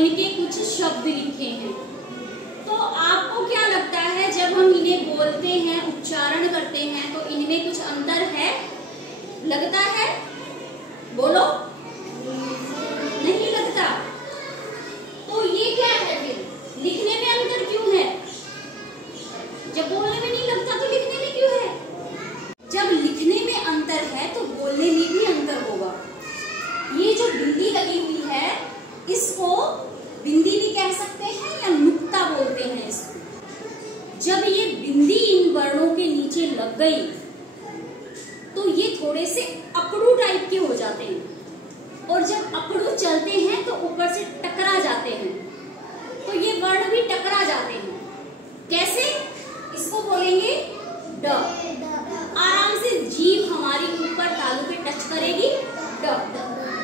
इनके कुछ शब्द लिखे हैं। तो आपको क्या लगता है जब हम इन्हें बोलते हैं, उच्चारण करते हैं, तो इनमें कुछ अंतर है? लगता है? बोलो। नहीं लगता। तो ये क्या है फिर? लिखने में अंतर क्यों है? जब बोलने में नहीं लगता तो लिखने में क्यों है? जब लिखने में अंतर है तो बोलने में भी अंतर होगा। ये जो बिंदी लगी हुई है इसको बिंदी भी कह सकते हैं या नुक्ता बोलते हैं इसको। जब ये बिंदी इन वर्णों के नीचे लग गई तो ये थोड़े से अकड़ू टाइप के हो जाते हैं, और जब अकड़ू चलते हैं तो ऊपर से टकरा जाते हैं, तो ये वर्ण भी टकरा जाते हैं। कैसे? इसको बोलेंगे ड। आराम से जीभ हमारी ऊपर तालू पे टच करेगी, ड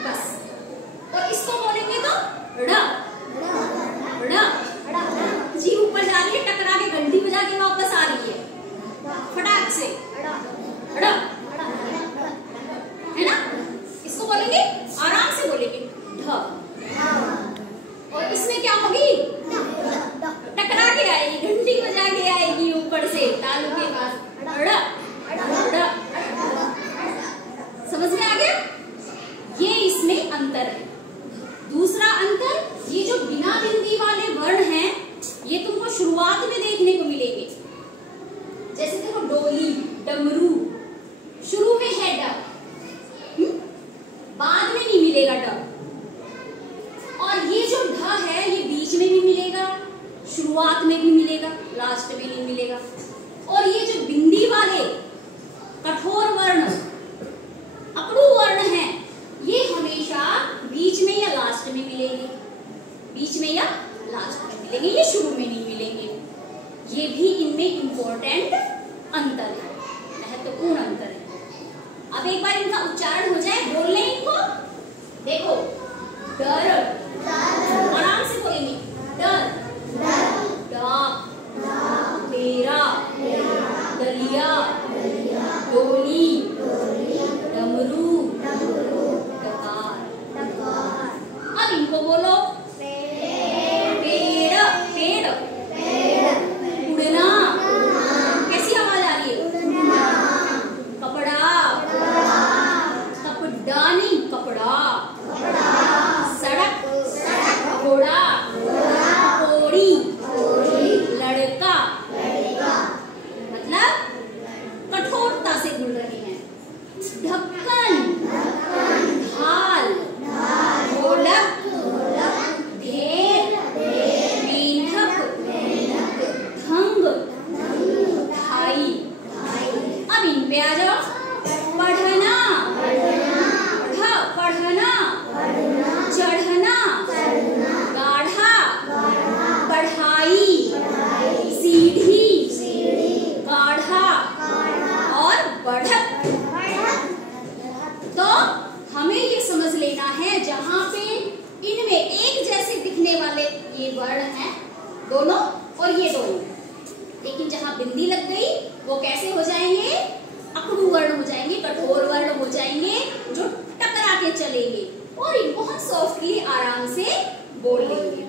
बस। और इसको बोलेंगे तो ड़। जीभ ऊपर जा रही है, टकरा के घंटी बजा के वापस आ रही है फटाक से, ड़, है ना? इसको बोलेंगे, आराम से बोलेंगे ढ। और इसमें क्या होगी? टकरा के आएगी, घंटी बजा के आएगी ऊपर से तालू के पास, ड़। समझ में आ गया? ये इसमें अंतर है। दूसरा अंतर, ये जो बिना बिंदी वाले वर्ण हैं ये तुमको शुरुआत में देखने को मिलेंगे। जैसे देखो डोली, डमरू, शुरू में है ड, बाद में नहीं मिलेगा ड। और ये जो ढ है ये बीच में भी मिलेगा, शुरुआत में भी मिलेगा, लास्ट में नहीं मिलेगा। और ये जो बिंदी वाले कठोर वर्ण, अकड़ू वर्ण है, ये हमेशा बीच में या लास्ट में मिलेंगे, बीच में या लास्ट में मिलेंगे, ये शुरू में नहीं मिलेंगे। ये भी इनमें इंपॉर्टेंट अंतर है, महत्वपूर्ण अंतर है। अब एक बार इनका उच्चारण हो जाए, बोल लें इनको। देखो डर, आराम से बोलेंगे डर, डाक, डेरा, दलिया, डोली, डमरू, डकार। अब इनको बोलो पेड़, पेड़, उड़ना, कैसी आवाज आ रही है? कपड़ा, कपड़ा नहीं कपड़ा, सड़क, घोड़ा, घोड़ी, लड़का, मतलब कठोरता से जुड़ रहे हैं। ढक्कन, ढाल, ढोलक, ढेर, मेंढक, धंग, ढाई। अब इन पे आ जाओ। पढ़ना, पढ़ना, चढ़ना, गाढ़ा, बढ़ाई, सीढ़ी, गाढ़ा और बढ़त। तो हमें ये समझ लेना है, जहां पे इनमें एक जैसे दिखने वाले ये वर्ण हैं दोनों, और ये दोनों, लेकिन जहां बिंदी लग गई वो कैसे हो जाएंगे? अकड़ू वर्ण हो जाएंगे, कठोर वर्ण हो जाएंगे, जो टकरा के चलेंगे, और इनको हम सॉफ्टली आराम से बोल लेंगे।